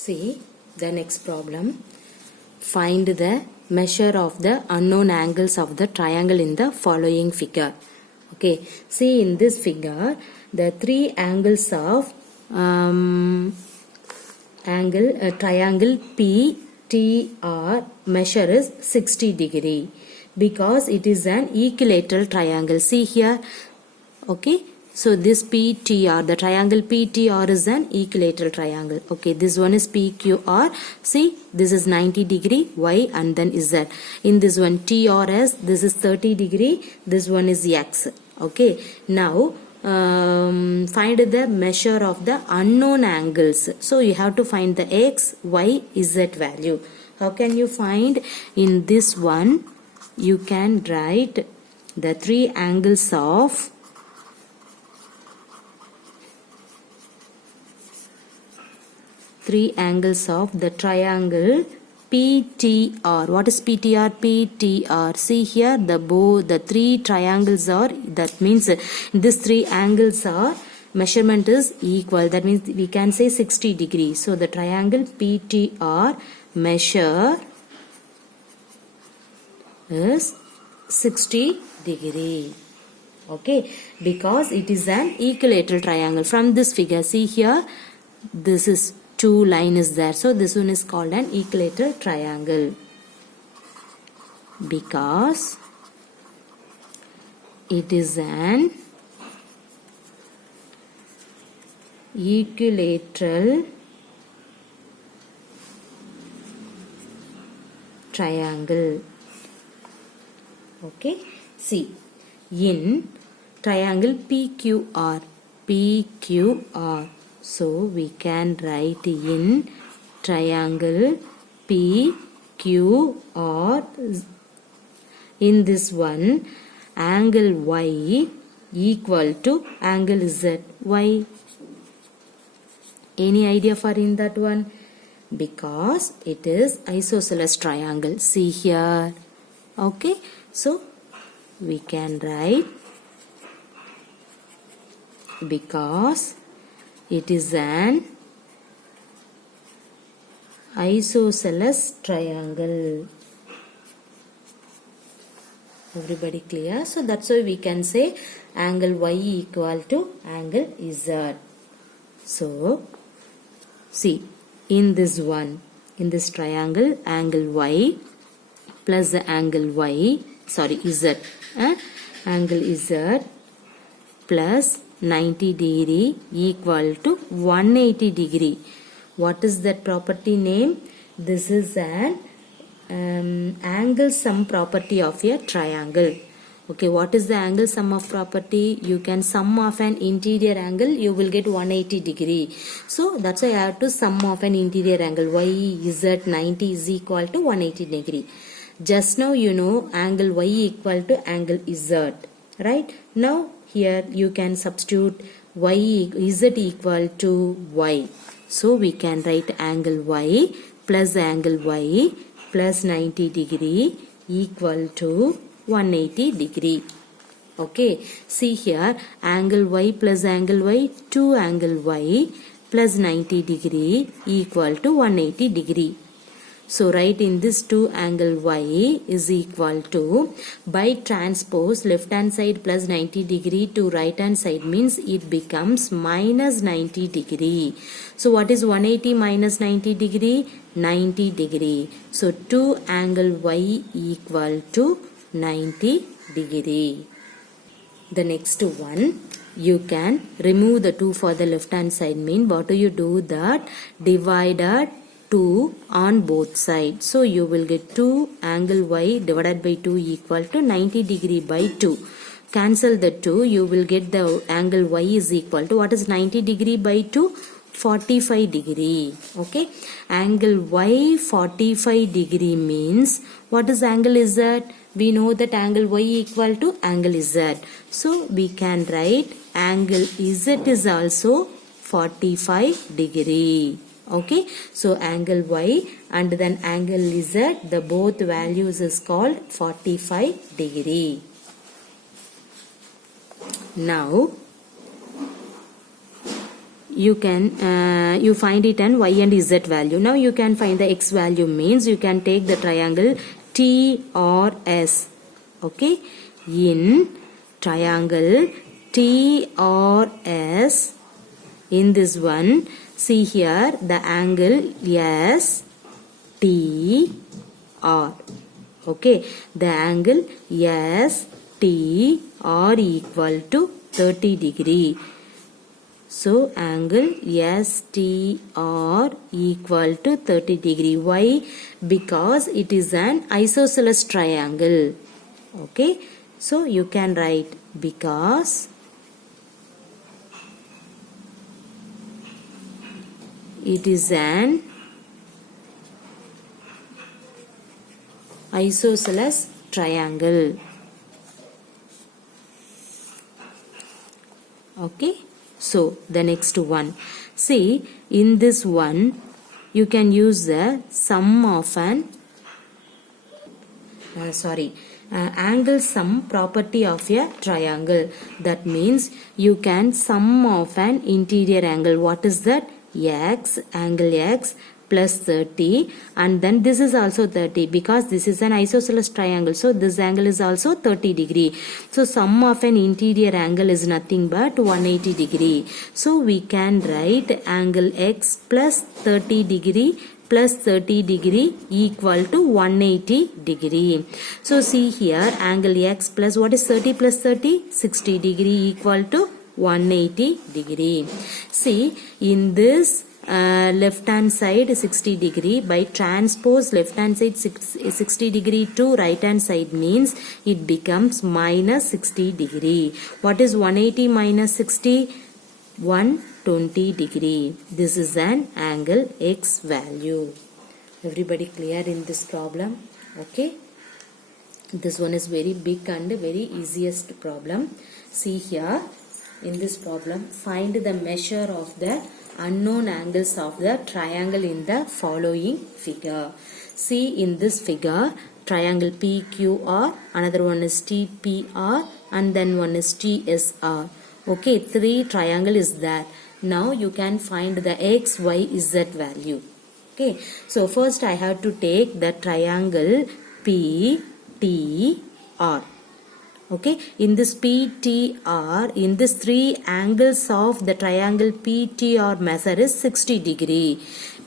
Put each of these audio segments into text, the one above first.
See the next problem. Find the measure of the unknown angles of the triangle in the following figure. Okay, see in this figure the three angles of triangle PTR measure is 60 degree because it is an equilateral triangle. See here. Okay, so this PTR, the triangle PTR is an equilateral triangle. Okay, this one is PQR. See, this is 90 degree Y and then Z. In this one TRS, this is 30 degree. This one is X. Okay, now find the measure of the unknown angles. So you have to find the X, Y, Z value. How can you find? In this one, you can write the three angles of the triangle PTR. What is PTR? PTR. See here, the three triangles are, that means these three angles are, measurement is equal. That means we can say 60 degrees. So the triangle PTR measure is 60 degree. Okay, because it is an equilateral triangle. From this figure, see here, this is two line is there, so this one is called an equilateral triangle because it is an equilateral triangle. Okay, see in triangle PQR, so we can write in triangle PQR, in this one angle Y equal to angle ZY. Any idea for in that one? Because it is isosceles triangle. See here. Okay, so we can write because it is an isosceles triangle. Everybody clear? So that's why we can say angle Y equal to angle Z. So see in this one, in this triangle, angle Y plus the angle Y, sorry Z, angle Z plus 90 degree equal to 180 degree. What is that property name? This is an angle sum property of a triangle. Okay, what is the angle sum of property? You can sum of an interior angle, you will get 180 degree. So that's why I have to sum of an interior angle. Y, Z, 90 is equal to 180 degree. Just now you know angle Y equal to angle Z. Right? Now here you can substitute Z equal to Y. So we can write angle Y plus angle Y plus 90 degree equal to 180 degree. Okay, see here angle Y plus angle Y, 2 angle Y plus 90 degree equal to 180 degree. So write in this 2 angle Y is equal to, by transpose left hand side plus 90 degree to right hand side means it becomes minus 90 degree. So what is 180 minus 90 degree? 90 degree. So 2 angle Y equal to 90 degree. The next one, you can remove the 2 for the left hand side, mean what do you do? That divided 2 on both sides. So you will get 2 angle Y divided by 2 equal to 90 degree by 2. Cancel the 2, you will get the angle Y is equal to, what is 90 degree by 2? 45 degree. Okay, angle Y 45 degree means, what is angle Z? We know that angle Y equal to angle Z. So we can write angle Z is also 45 degree. Okay, so angle Y and then angle Z, the both values is called 45 degree. Now you can you find it and y and z value. Now you can find the x value means you can take the triangle TRS. Okay, in triangle TRS, in this one, see here the angle STR. Okay, the angle STR equal to 30 degree. So angle STR equal to 30 degree. Why? Because it is an isosceles triangle. Okay, so you can write because it is an isosceles triangle. Okay, so the next one, see in this one you can use the sum of an angle sum property of a triangle. That means you can sum of an interior angle. What is that? X, angle X plus 30, and then this is also 30 because this is an isosceles triangle, so this angle is also 30 degree. So sum of an interior angle is nothing but 180 degree. So we can write angle X plus 30 degree plus 30 degree equal to 180 degree. So see here angle X plus what is 30 plus 30? 60 degree equal to 180 degree. See in this left hand side 60 degree, by transpose left hand side 60 degree to right hand side means it becomes minus 60 degree. What is 180 minus 60? 120 degree. This is an angle X value. Everybody clear in this problem? Okay, this one is very big and very easiest problem. See here in this problem, find the measure of the unknown angles of the triangle in the following figure. See in this figure, triangle PQR, another one is TPR, and then one is TSR. Okay, 3 triangle is there. Now you can find the X, Y, Z value. Okay, so first I have to take the triangle PTR. Okay, in this PTR, in this 3 angles of the triangle PTR measure is 60 degree.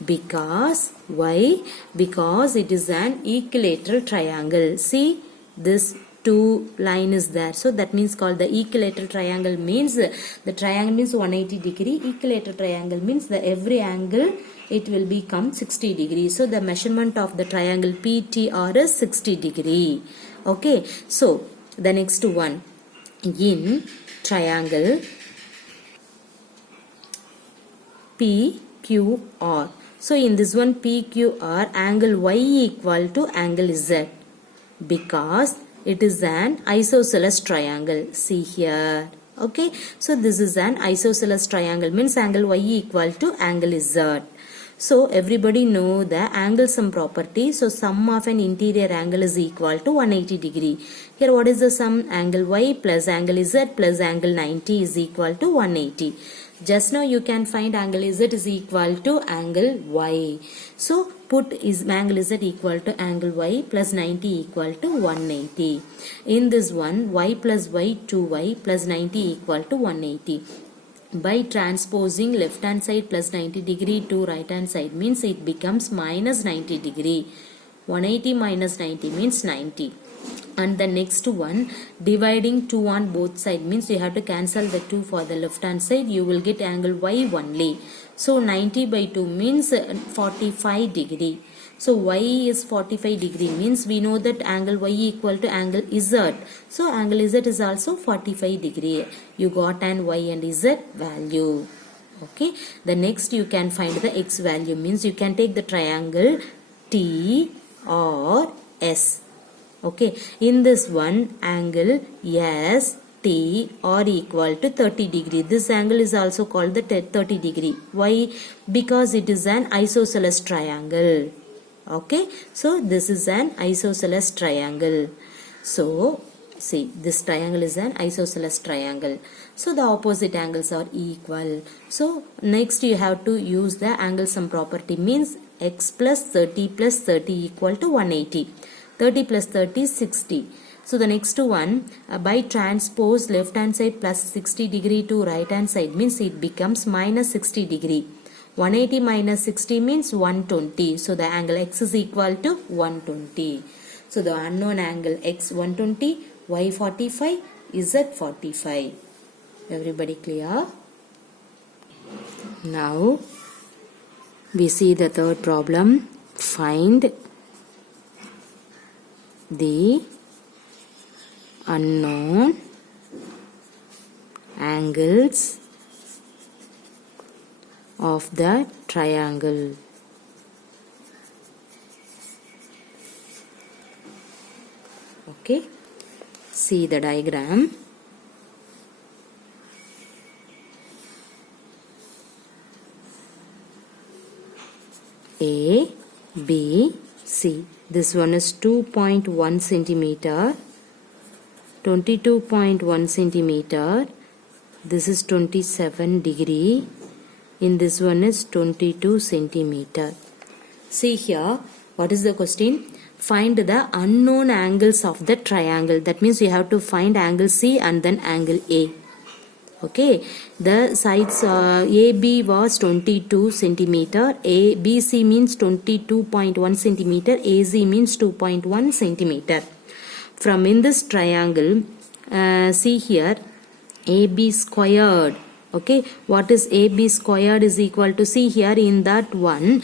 Because, why? Because it is an equilateral triangle. See, this 2 line is there. So that means called the equilateral triangle means, the triangle means 180 degree. Equilateral triangle means the every angle it will become 60 degree. So the measurement of the triangle PTR is 60 degree. Okay, so the next one, in triangle PQR. So in this one PQR, angle Y equal to angle Z because it is an isosceles triangle. See here. Okay, so this is an isosceles triangle means angle Y equal to angle Z. So everybody know the angle sum property. So sum of an interior angle is equal to 180 degree. Here what is the sum? Angle Y plus angle Z plus angle 90 is equal to 180. Just now you can find angle Z is equal to angle Y. So put is angle Z equal to angle Y plus 90 equal to 180. In this one, Y plus Y 2Y plus 90 equal to 180. By transposing left hand side plus 90 degree to right hand side means it becomes minus 90 degree. 180 minus 90 means 90. And the next one, dividing 2 on both sides means you have to cancel the 2 for the left hand side. You will get angle Y only. So 90 by 2 means 45 degree. So Y is 45 degree means we know that angle Y equal to angle Z. So angle Z is also 45 degree. You got an Y and Z value. Okay. The next you can find the X value means you can take the triangle T or S. Okay. In this one, angle S T or equal to 30 degree. This angle is also called the 30 degree. Why? Because it is an isosceles triangle. Okay, so this is an isosceles triangle. So See, this triangle is an isosceles triangle. So the opposite angles are equal. So next you have to use the angle sum property, means x plus 30 equal to 180. 30 plus 30 is 60. So the next one, by transpose left hand side plus 60 degree to right hand side, means it becomes minus 60 degree. 180 minus 60 means 120. So the angle x is equal to 120. So the unknown angle x 120, y 45, z 45. Everybody clear? Now we see the third problem. Find the unknown angles of the triangle. Okay, see the diagram. A, B, C. This one is 2.1 centimeter, 22.1 centimeter. This is 27 degree. In this one is 22 centimeter. See here, what is the question? Find the unknown angles of the triangle. That means you have to find angle C and then angle A. Okay, the sides AB was 22 centimeter, BC means 22.1 centimeter, AZ means 2.1 centimeter. From in this triangle, see here, AB squared. Okay, what is AB squared is equal to, see here in that one,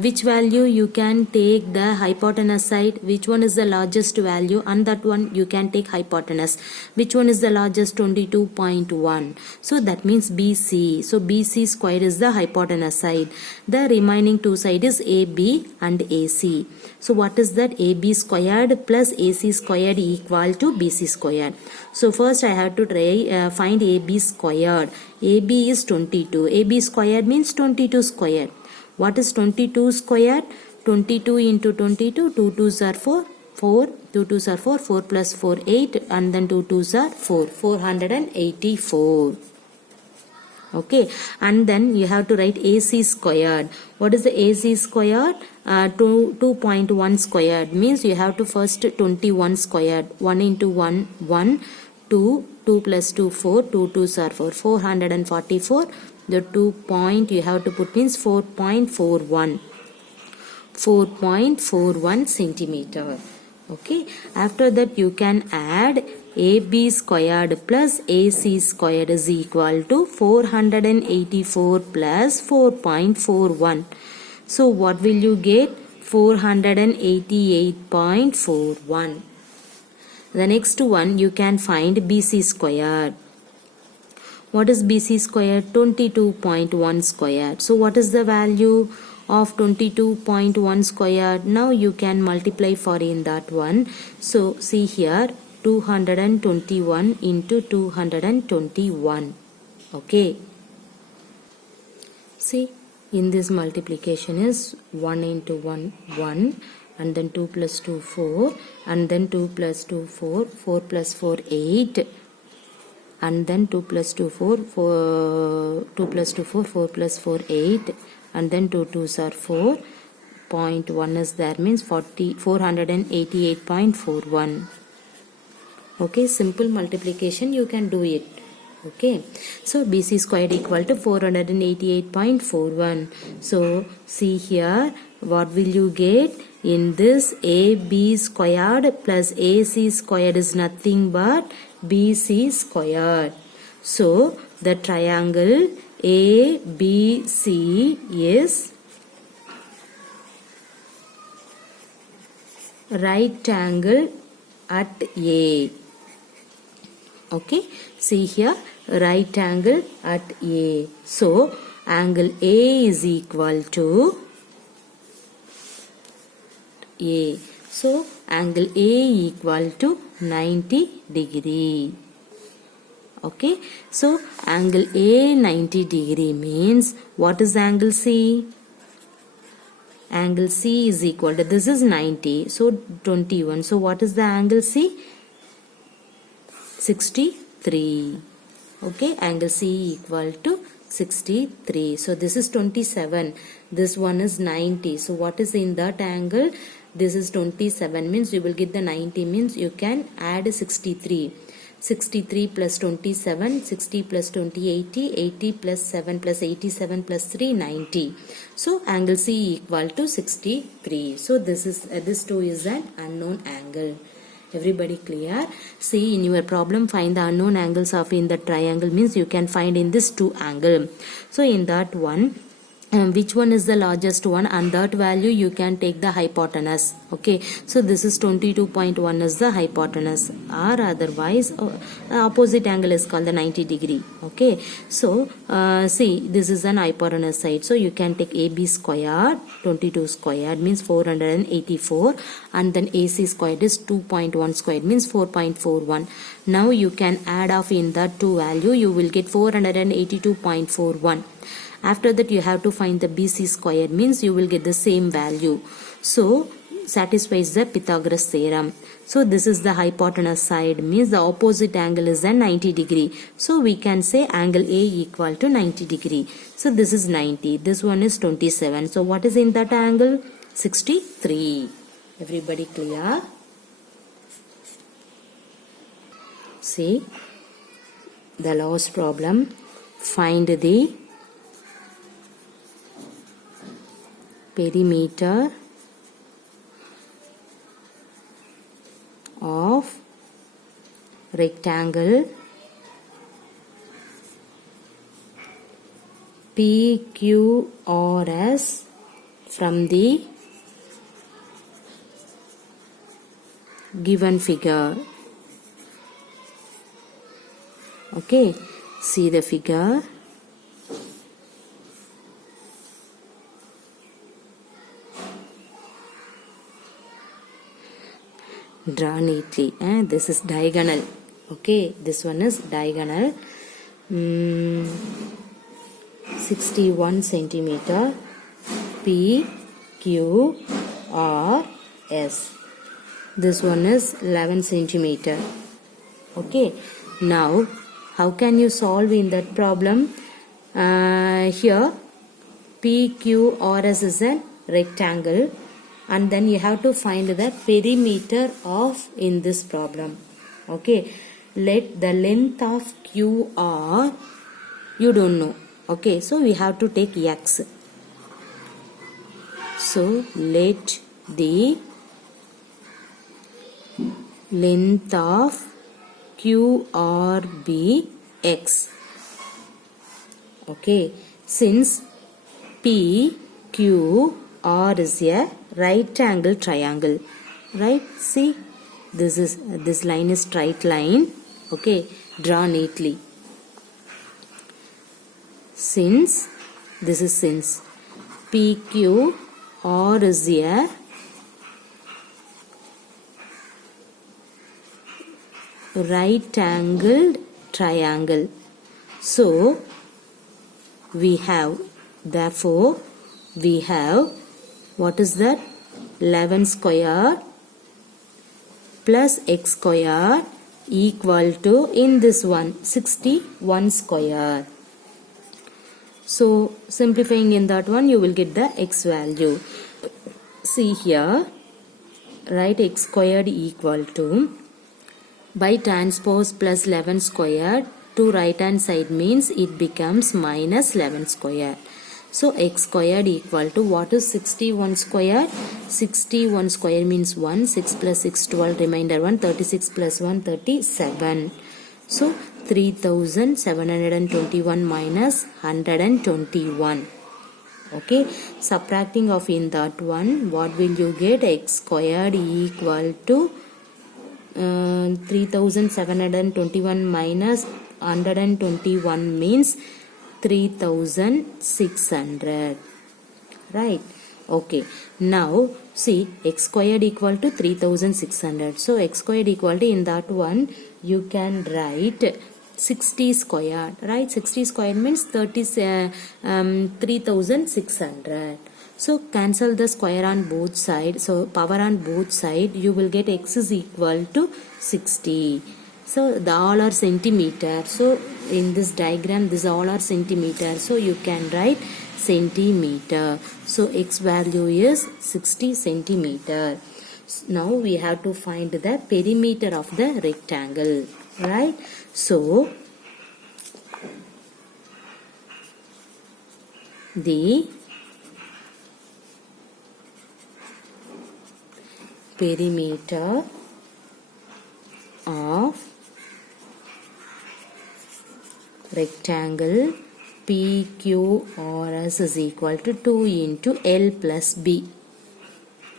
which value you can take the hypotenuse side, which one is the largest value, and that one you can take hypotenuse. Which one is the largest? 22.1. So that means BC. So BC squared is the hypotenuse side. The remaining two side is AB and AC. So what is that? AB squared plus AC squared equal to BC squared. So first I have to try find AB squared. AB is 22. AB squared means 22 squared. What is 22 squared? 22 into 22, 2 2s are 4, 4, 2 2s are 4, 4 plus 4, 8, and then 2 2s are 4, 484. Okay, and then you have to write AC squared. What is the AC squared? 2.1 squared means you have to first 21 squared. 1 into 1, 1, 2, 2 plus 2, 4, 2 2s are 4, 444. The 2 point you have to put means 4.41. 4.41 centimeter. Okay, after that you can add AB squared plus AC squared is equal to 484 plus 4.41. So what will you get? 488.41. The next one you can find BC squared. What is BC squared? 22.1 squared. So what is the value of 22.1 squared? Now you can multiply for in that one. So see here, 221 into 221. Okay. See, in this multiplication is 1 into 1, 1. And then 2 plus 2, 4. And then 2 plus 2, 4. 4 plus 4, 8. And then 2 plus 2, 4. 2 plus 2, 4. 4 plus 4, 8. And then 2 2s are 4. 0.1 is there, means 488.41. Okay, simple multiplication you can do it. Okay, so BC squared equal to 488.41. So see here, what will you get? In this, AB squared plus AC squared is nothing but BC squared. So the triangle ABC is right angle at A. Okay, see here, right angle at A. So angle A is equal to A. So angle A equal to 90 degree. Okay, so angle A 90 degree means what is angle C? Angle C is equal to, this is 90, so 21. So what is the angle C? 63. Okay, angle C equal to 63. So this is 27. This one is 90. So what is in that angle? This is 27 means you will get the 90 means you can add 63. 63 plus 27, 60 plus 20, 80, 80 plus 7 plus 87 plus 3, 90. So angle C equal to 63. So this too is an unknown angle. Everybody clear? See, in your problem find the unknown angles of in the triangle means you can find in this two angle. So in that one, which one is the largest one, and that value you can take the hypotenuse. Okay, so this is 22.1 is the hypotenuse, or otherwise opposite angle is called the 90 degree. Okay, so see, this is an hypotenuse side, so you can take AB squared, 22 squared means 484, and then AC squared is 2.1 squared means 4.41. Now you can add off in that two value, you will get 482.41. After that you have to find the BC square means you will get the same value. So satisfies the Pythagoras theorem. So this is the hypotenuse side means the opposite angle is a 90 degree. So we can say angle A equal to 90 degree. So this is 90. This one is 27. So what is in that angle? 63. Everybody clear? See the last problem. Find the perimeter of rectangle PQRS from the given figure. Okay, see the figure. Draw neatly. This is diagonal. Okay, this one is diagonal. 61 centimeter P Q R S. This one is 11 centimeter. Okay, now how can you solve in that problem? Here P Q R S is a rectangle, and then you have to find the perimeter of in this problem. Okay, let the length of QR you don't know. Okay, so we have to take X. So let the length of QR be X. Okay, since PQR is a right angle triangle, right? See, this line is straight line. Okay, draw neatly. Since PQR is a right angled triangle, so we have, therefore we have, what is that? 11 square plus x square equal to, in this one, 61 square. So simplifying in that one, you will get the x value. See here, write x squared equal to, by transpose plus 11 squared to right hand side means it becomes minus 11 squared. So x squared equal to, what is 61 squared? 61 square means 1, 6 plus 6, 12, remainder 1, 36 plus 1, 37. So 3721 minus 121. Okay, subtracting of in that one, what will you get? X squared equal to 3721 minus 121 means 3600. Right? Okay. Now see, x squared equal to 3600. So x squared equal to, in that one you can write 60 squared. Right? 60 squared means 3600. So cancel the square on both sides. So power on both sides, you will get x is equal to 60. So the all are centimeter. So in this diagram, this all are centimeter. So you can write centimeter. So x value is 60 centimeter. Now we have to find the perimeter of the rectangle, right? So the perimeter of rectangle PQRS is equal to 2 into L plus B.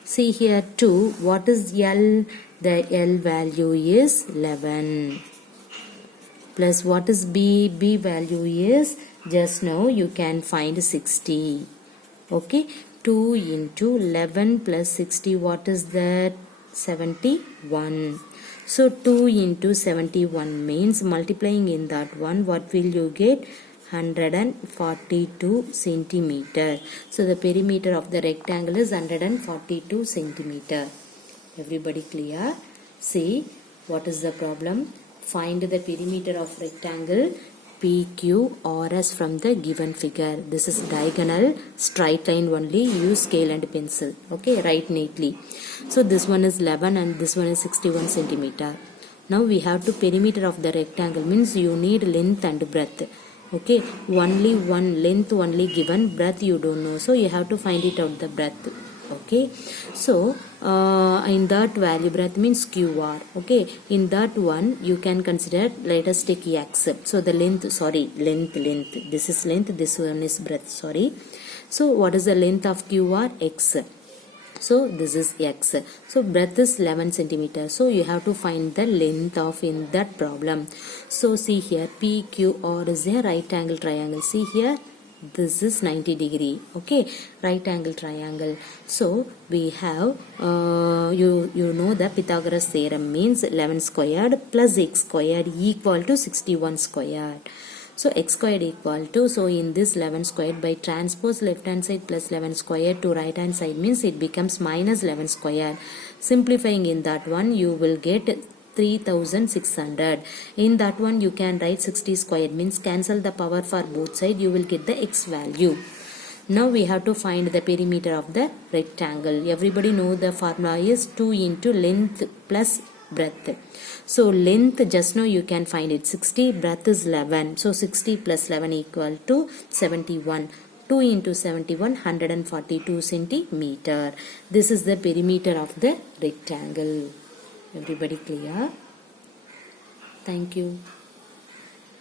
See here 2, what is L? The L value is 11. Plus what is B? B value is, just now you can find 60. Okay, 2 into 11 plus 60, what is that? 71. So 2 into 71 means multiplying in that one, what will you get? 142 centimeter. So the perimeter of the rectangle is 142 centimeter. Everybody clear? See, what is the problem? Find the perimeter of rectangle PQRS from the given figure. This is diagonal straight line only. Use scale and pencil. Okay, write neatly. So this one is 11 and this one is 61 centimeter. Now we have to perimeter of the rectangle, means you need length and breadth. Okay, only one length only given, breadth you don't know, so you have to find it out the breadth. Okay, so in that value, breadth means QR. Okay, in that one you can consider, let us take x. So the length, length, this is length, this one is breadth, so what is the length of QR? X. So this is x. So breadth is 11 centimeter. So you have to find the length of in that problem. So see here, PQR is a right angle triangle. See here, this is 90 degree. Okay, right angle triangle. So we have you know the Pythagoras theorem means 11 squared plus x squared equal to 61 squared. So x squared equal to, so in this 11 squared, by transpose left hand side plus 11 squared to right hand side means it becomes minus 11 squared. Simplifying in that one, you will get 3600. In that one you can write 60 squared, means cancel the power for both sides, you will get the x value. Now we have to find the perimeter of the rectangle. Everybody know the formula is 2 into length plus breadth. So length just now you can find it 60, breadth is 11. So 60 plus 11 equal to 71. 2 into 71, 142 centimeter. This is the perimeter of the rectangle. Everybody clear? Thank you.